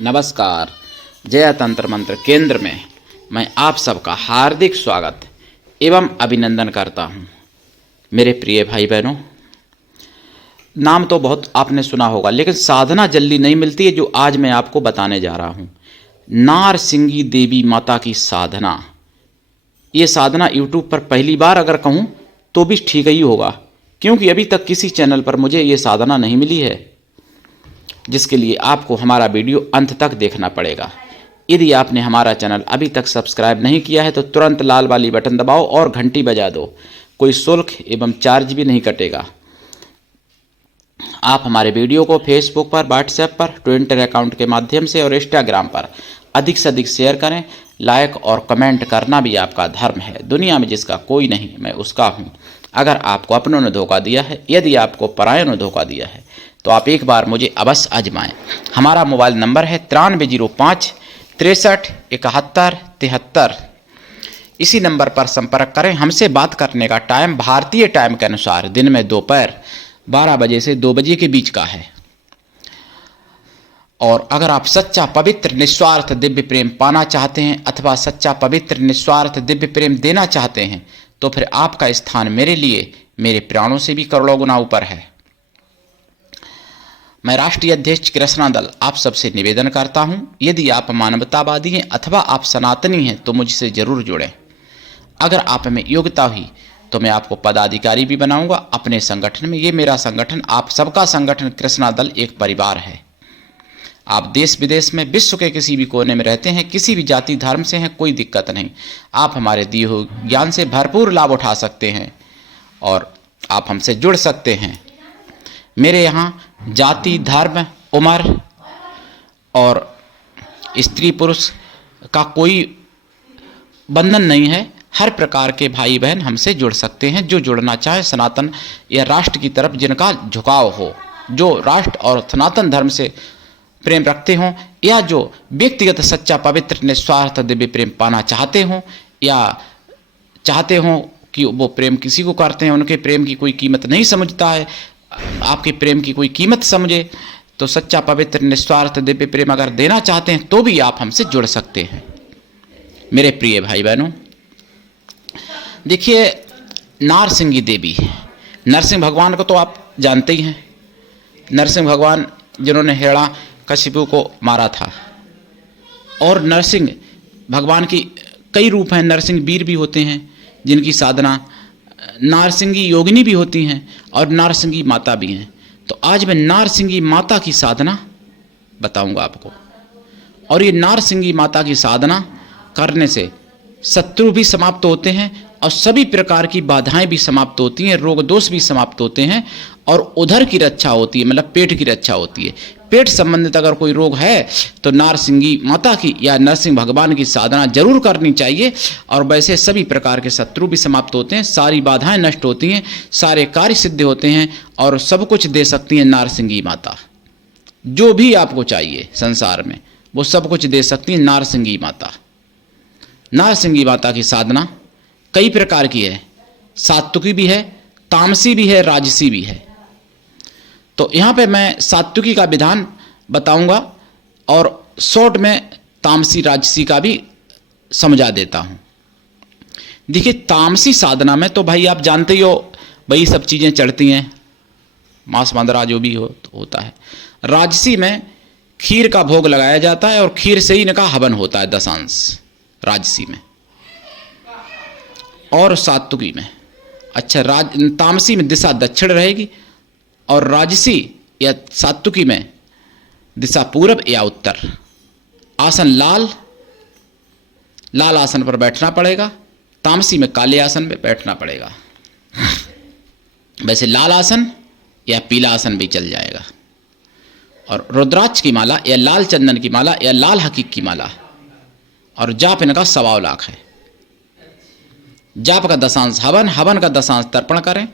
नमस्कार। जय तंत्र मंत्र केंद्र में मैं आप सबका हार्दिक स्वागत एवं अभिनंदन करता हूं। मेरे प्रिय भाई बहनों, नाम तो बहुत आपने सुना होगा, लेकिन साधना जल्दी नहीं मिलती है जो आज मैं आपको बताने जा रहा हूं। नारसिंगी देवी माता की साधना। ये साधना यूट्यूब पर पहली बार अगर कहूं तो भी ठीक ही होगा, क्योंकि अभी तक किसी चैनल पर मुझे ये साधना नहीं मिली है, जिसके लिए आपको हमारा वीडियो अंत तक देखना पड़ेगा। यदि आपने हमारा चैनल अभी तक सब्सक्राइब नहीं किया है तो तुरंत लाल वाली बटन दबाओ और घंटी बजा दो। कोई शुल्क एवं चार्ज भी नहीं कटेगा। आप हमारे वीडियो को फेसबुक पर, व्हाट्सएप पर, ट्विटर अकाउंट के माध्यम से और इंस्टाग्राम पर अधिक से अधिक शेयर करें। लाइक और कमेंट करना भी आपका धर्म है। दुनिया में जिसका कोई नहीं, मैं उसका हूँ। अगर आपको अपनों ने धोखा दिया है, यदि आपको परायों ने धोखा दिया है, तो आप एक बार मुझे अवश्य आजमाएं। हमारा मोबाइल नंबर है 9305 63 71 73। इसी नंबर पर संपर्क करें। हमसे बात करने का टाइम भारतीय टाइम के अनुसार दिन में दोपहर 12 बजे से 2 बजे के बीच का है। और अगर आप सच्चा पवित्र निस्वार्थ दिव्य प्रेम पाना चाहते हैं अथवा सच्चा पवित्र निस्वार्थ दिव्य प्रेम देना चाहते हैं, तो फिर आपका स्थान मेरे लिए मेरे प्राणों से भी करोड़ों गुना ऊपर है। मैं राष्ट्रीय अध्यक्ष कृष्णा दल आप सबसे निवेदन करता हूं, यदि आप मानवतावादी हैं अथवा आप सनातनी हैं तो मुझसे जरूर जुड़ें। अगर आप में योग्यता हुई तो मैं आपको पदाधिकारी भी बनाऊंगा अपने संगठन में। ये मेरा संगठन, आप सबका संगठन कृष्णा दल एक परिवार है। आप देश विदेश में, विश्व के किसी भी कोने में रहते हैं, किसी भी जाति धर्म से हैं, कोई दिक्कत नहीं। आप हमारे दिए हुए ज्ञान से भरपूर लाभ उठा सकते हैं और आप हमसे जुड़ सकते हैं। मेरे यहाँ जाति, धर्म, उम्र और स्त्री पुरुष का कोई बंधन नहीं है। हर प्रकार के भाई बहन हमसे जुड़ सकते हैं, जो जुड़ना चाहे। सनातन या राष्ट्र की तरफ जिनका झुकाव हो, जो राष्ट्र और सनातन धर्म से प्रेम रखते हों, या जो व्यक्तिगत सच्चा पवित्र निस्वार्थ दिव्य प्रेम पाना चाहते हों, या चाहते हों कि वो प्रेम किसी को करते हैं, उनके प्रेम की कोई कीमत नहीं समझता है, आपके प्रेम की कोई कीमत समझे, तो सच्चा पवित्र निस्वार्थ दिव्य प्रेम अगर देना चाहते हैं तो भी आप हमसे जुड़ सकते हैं। मेरे प्रिय भाई बहनों, देखिए, नारसिंगी देवी, नरसिंह भगवान को तो आप जानते ही हैं। नरसिंह भगवान जिन्होंने हिरण्याकशिपु को मारा था। और नरसिंह भगवान की कई रूप हैं। नरसिंह वीर भी होते हैं जिनकी साधना, नारसिंगी योगिनी भी होती हैं और नारसिंगी माता भी हैं। तो आज मैं नारसिंगी माता की साधना बताऊंगा आपको। और ये नारसिंगी माता की साधना करने से शत्रु भी समाप्त होते हैं और सभी प्रकार की बाधाएं भी समाप्त होती हैं, रोग दोष भी समाप्त होते हैं और उधर की रक्षा होती है, मतलब पेट की रक्षा होती है। पेट संबंधित अगर कोई रोग है तो नारसिंगी माता की या नरसिंह भगवान की साधना जरूर करनी चाहिए। और वैसे सभी प्रकार के शत्रु भी समाप्त होते हैं, सारी बाधाएं नष्ट होती हैं, सारे कार्य सिद्ध होते हैं और सब कुछ दे सकती है नारसिंगी माता। जो भी आपको चाहिए संसार में वो सब कुछ दे सकती है नारसिंगी माता। नारसिंगी माता की साधना कई प्रकार की है। सात्विकी भी है, तामसी भी है, राजसी भी है। तो यहाँ पे मैं सात्विकी का विधान बताऊंगा और शॉर्ट में तामसी राजसी का भी समझा देता हूँ। देखिए, तामसी साधना में तो भाई आप जानते ही हो, वही सब चीज़ें चढ़ती हैं, मांस मंदरा जो भी हो तो होता है। राजसी में खीर का भोग लगाया जाता है और खीर से ही इनका हवन होता है, दशांश राजसी में। और सात्विकी में, अच्छा, तामसी में दिशा दक्षिण रहेगी और राजसी या सात्विकी में दिशा पूरब या उत्तर। आसन लाल आसन पर बैठना पड़ेगा। तामसी में काले आसन में बैठना पड़ेगा। वैसे लाल आसन या पीला आसन भी चल जाएगा। और रुद्राक्ष की माला या लाल चंदन की माला या लाल हकीक की माला। और जाप इनका 1.25 लाख है। जाप का दशांश हवन, हवन का दशांश तर्पण करें,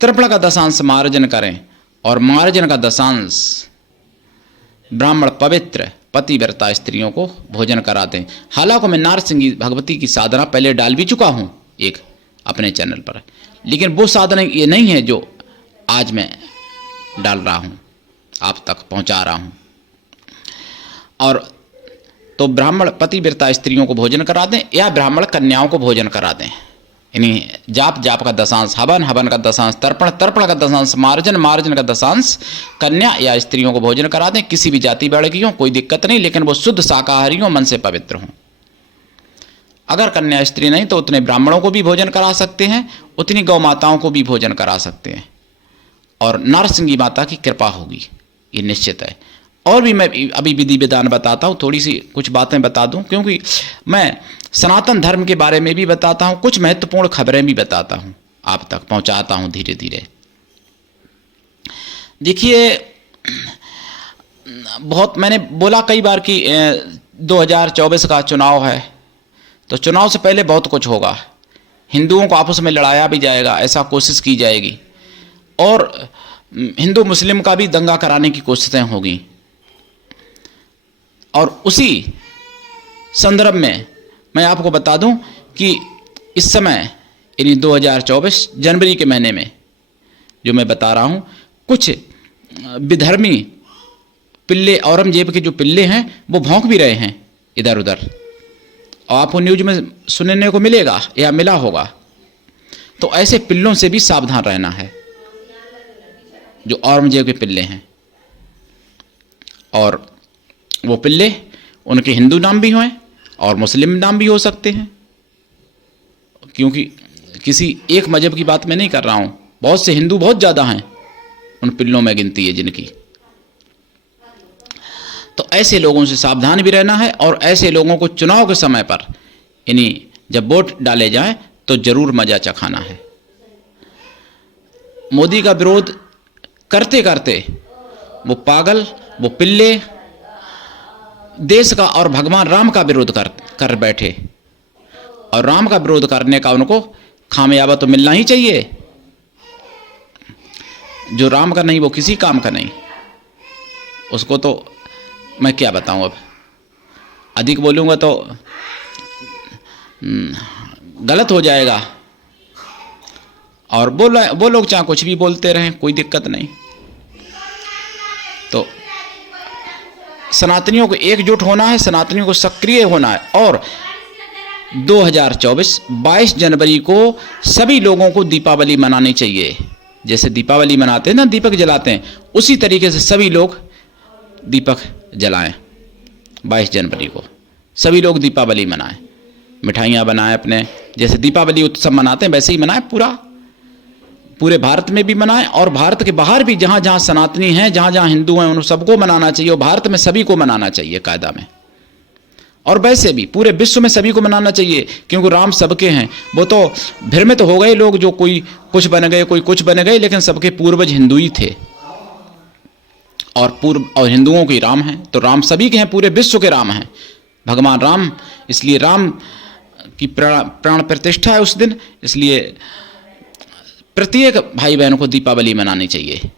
तर्पण का दशांश मार्जन करें और मार्जन का दशांश ब्राह्मण पवित्र पतिव्रता स्त्रियों को भोजन कराते हैं। हालांकि मैं नारसिंगी भगवती की साधना पहले डाल भी चुका हूं एक अपने चैनल पर, लेकिन वो साधना ये नहीं है जो आज मैं डाल रहा हूं, आप तक पहुंचा रहा हूं। और तो ब्राह्मण पतिव्रता स्त्रियों को भोजन करा दें या ब्राह्मण कन्याओं को भोजन करा दें। यानी जाप का दशांश हवन का दशांश तर्पण का दशांश मार्जन का दशांश कन्या या स्त्रियों को भोजन करा दें। किसी भी जाति वर्ग की हो कोई दिक्कत नहीं, लेकिन वो शुद्ध शाकाहारी हो, मन से पवित्र हों। अगर कन्या स्त्री नहीं तो उतने ब्राह्मणों को भी भोजन करा सकते हैं, उतनी गौ माताओं को भी भोजन करा सकते हैं, और नारसिंगी माता की कृपा होगी, ये निश्चित है। और भी मैं अभी विधि विधान बताता हूँ, थोड़ी सी कुछ बातें बता दूँ, क्योंकि मैं सनातन धर्म के बारे में भी बताता हूँ, कुछ महत्वपूर्ण खबरें भी बताता हूँ, आप तक पहुँचाता हूँ धीरे धीरे। देखिए, बहुत मैंने बोला कई बार कि 2024 का चुनाव है, तो चुनाव से पहले बहुत कुछ होगा। हिंदुओं को आपस में लड़ाया भी जाएगा, ऐसा कोशिश की जाएगी, और हिंदू मुस्लिम का भी दंगा कराने की कोशिशें होगी। और उसी संदर्भ में मैं आपको बता दूं कि इस समय यानी 2024 जनवरी के महीने में जो मैं बता रहा हूं, कुछ विधर्मी पिल्ले, औरंगजेब के जो पिल्ले हैं वो भौंक भी रहे हैं इधर उधर, और आपको न्यूज में सुनने को मिलेगा या मिला होगा। तो ऐसे पिल्लों से भी सावधान रहना है, जो औरंगजेब के पिल्ले हैं। और वो पिल्ले, उनके हिंदू नाम भी हैं और मुस्लिम नाम भी हो सकते हैं, क्योंकि किसी एक मजहब की बात मैं नहीं कर रहा हूँ, बहुत से हिंदू बहुत ज़्यादा हैं उन पिल्लों में गिनती है जिनकी। तो ऐसे लोगों से सावधान भी रहना है, और ऐसे लोगों को चुनाव के समय पर यानी जब वोट डाले जाएं तो जरूर मजा चखाना है। मोदी का विरोध करते करते वो पागल, वो पिल्ले देश का और भगवान राम का विरोध कर बैठे, और राम का विरोध करने का उनको खामियाबा तो मिलना ही चाहिए। जो राम का नहीं वो किसी काम का नहीं, उसको तो मैं क्या बताऊं, अब अधिक बोलूंगा तो गलत हो जाएगा। और वो लोग चाहे कुछ भी बोलते रहें, कोई दिक्कत नहीं। तो सनातनियों को एकजुट होना है, सनातनियों को सक्रिय होना है, और 2024 22 जनवरी को सभी लोगों को दीपावली मनानी चाहिए। जैसे दीपावली मनाते हैं ना, दीपक जलाते हैं, उसी तरीके से सभी लोग दीपक जलाएं। 22 जनवरी को सभी लोग दीपावली मनाएं, मिठाइयाँ बनाएं, अपने जैसे दीपावली उत्सव मनाते हैं वैसे ही मनाएं, पूरे भारत में भी मनाएं, और भारत के बाहर भी जहाँ जहाँ सनातनी हैं, जहाँ जहाँ हिंदू हैं, उन सबको मनाना चाहिए, और भारत में सभी को मनाना चाहिए कायदा में। और वैसे भी पूरे विश्व में सभी को मनाना चाहिए, क्योंकि राम सबके हैं। वो तो भ्रमित हो गए लोग, जो कोई कुछ बन गए, कोई कुछ बन गए, लेकिन सबके पूर्वज हिंदू ही थे, और हिंदुओं के राम हैं, तो राम सभी के हैं, पूरे विश्व के राम हैं भगवान राम। इसलिए राम की प्राण प्रतिष्ठा है उस दिन, इसलिए प्रत्येक भाई बहनों को दीपावली मनानी चाहिए।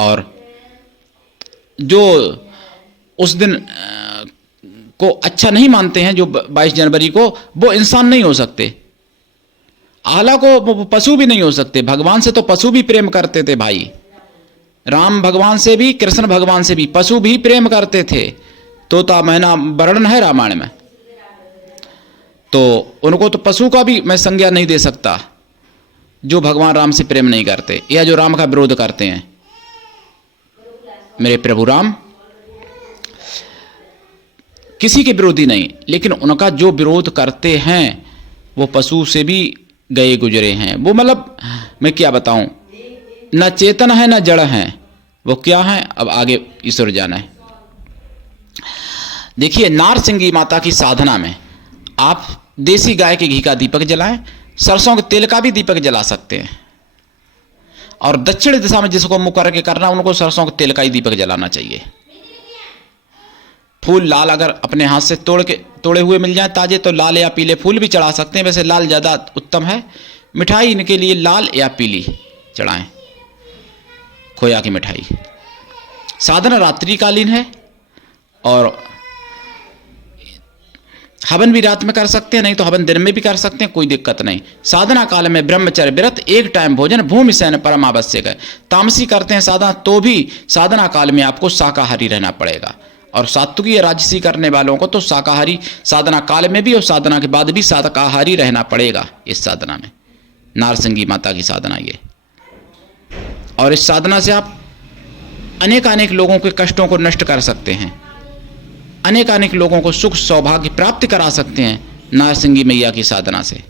और जो उस दिन को अच्छा नहीं मानते हैं, जो 22 जनवरी को, वो इंसान नहीं हो सकते, हालांकि पशु भी नहीं हो सकते। भगवान से तो पशु भी प्रेम करते थे भाई, राम भगवान से भी, कृष्ण भगवान से भी पशु भी प्रेम करते थे। तोता मैना वर्णन है रामायण में, तो उनको तो पशु का भी मैं संज्ञा नहीं दे सकता जो भगवान राम से प्रेम नहीं करते या जो राम का विरोध करते हैं। मेरे प्रभु राम किसी के विरोधी नहीं, लेकिन उनका जो विरोध करते हैं वो पशु से भी गए गुजरे हैं। वो मतलब मैं क्या बताऊं, न चेतन है न जड़ है, वो क्या है अब आगे ईश्वर जाना है। देखिए, नारसिंगी माता की साधना में आप देसी गाय के घी का दीपक जलाएं, सरसों के तेल का भी दीपक जला सकते हैं, और दक्षिण दिशा में जिसको मुख करके करना उनको सरसों के तेल का ही दीपक जलाना चाहिए। फूल लाल अगर अपने हाथ से तोड़े हुए मिल जाए ताजे, तो लाल या पीले फूल भी चढ़ा सकते हैं, वैसे लाल ज़्यादा उत्तम है। मिठाई इनके लिए लाल या पीली चढ़ाएं, खोया की मिठाई। साधना रात्रिकालीन है, और हवन भी रात में कर सकते हैं, नहीं तो हवन दिन में भी कर सकते हैं, कोई दिक्कत नहीं। साधना काल में ब्रह्मचर्य व्रत, एक टाइम भोजन, भूमि शयन परम आवश्यक है। तामसी करते हैं साधना तो भी साधना काल में आपको शाकाहारी रहना पड़ेगा। और सात्विकी या राजसी करने वालों को तो शाकाहारी साधना काल में भी और साधना के बाद भी शाकाहारी रहना पड़ेगा इस साधना में, नारसिंगी माता की साधना ये। और इस साधना से आप अनेकानेक लोगों के कष्टों को नष्ट कर सकते हैं, अनेकानेक लोगों को सुख सौभाग्य प्राप्त करा सकते हैं नारसिंगी मैया की साधना से।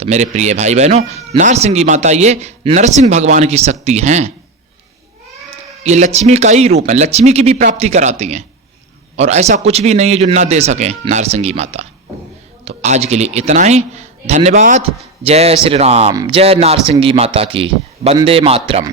तो मेरे प्रिय भाई बहनों, नारसिंगी माता ये नरसिंह भगवान की शक्ति हैं, ये लक्ष्मी का ही रूप है, लक्ष्मी की भी प्राप्ति कराती हैं और ऐसा कुछ भी नहीं है जो ना दे सकें नारसिंगी माता। तो आज के लिए इतना ही, धन्यवाद। जय श्री राम, जय नारसिंगी माता की, वंदे मातरम।